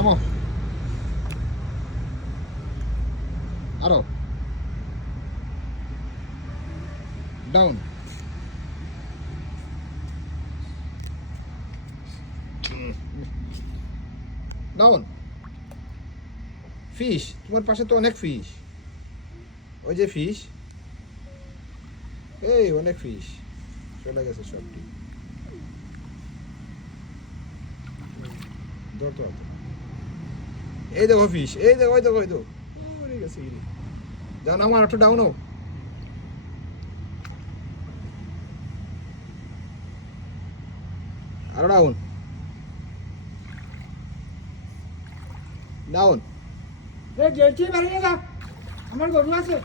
নামো আরো down down fish তোমার পাশে তো অনেক ফিশ ওই যে ফিশ এই অনেক ফিশ চলে গেছে সবটি ধরতে হবে এই দেখো ফিশ এই দেখো ওই দেখো ওই দেখো উড়ে গেছে যাও না আমার একটু ডাউন হোক আরো ডাউন ডাউন গেছি বাড়ি যা আমার গরু আছে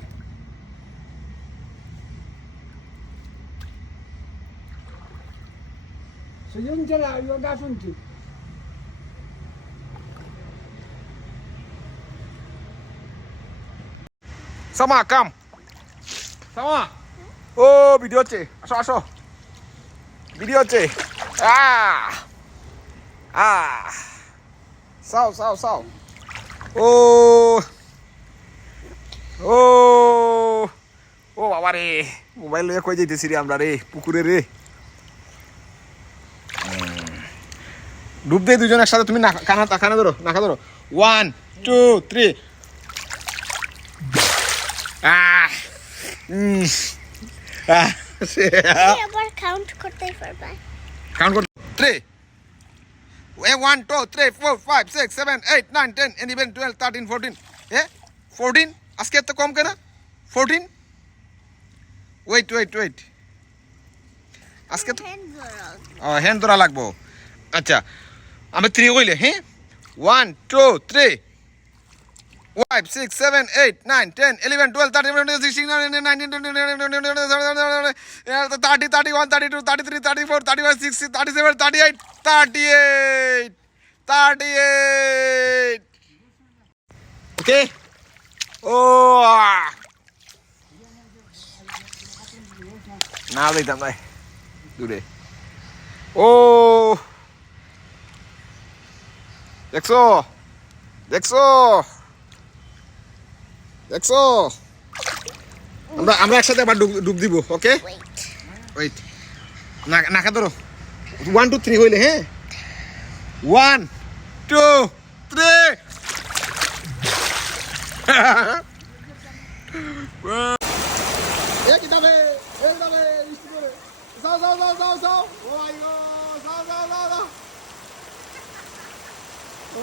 সুজন চলে যোগা শুনছি Sama, come. Sama. Video হচ্ছে আসো আসো ভিডিও হচ্ছে সাও সাও সাও ও ও ও বাবা রে মোবাইল লয়ে কই যাইতেছি রে আমরা রে পুকুরে রে ডুব দে দুজন একসাথে তুমি কানা ধরো নাকা ধরো 1 2 3 আবার কাউন্ট করতে পারবা কাউন্ট কর 3 1 2 3 4 5 6 7 8 9 10 and even 12 13 14 14 আজকে এত কম কেন 14 ওয়েট আজকে তো হ্যান্ড ধরা লাগবো আচ্ছা আমি 3 কইলে হ্যাঁ 1 2 3 5 6 7 8 9 10 11 12 13 16 19 30 31 32 33 34 35 36 37 38 38 38 ওকে ও না দিতাম ভাই দূরে ও দেখছো দেখছো আমরা একসাথে আবার ডুব দিব ওকে ওয়েট নাকা ধরো 1 2 3 হইলে হ্যাঁ 1 2 3 কিতাবে ইস্তি করে যাও ও আই গো যাও ও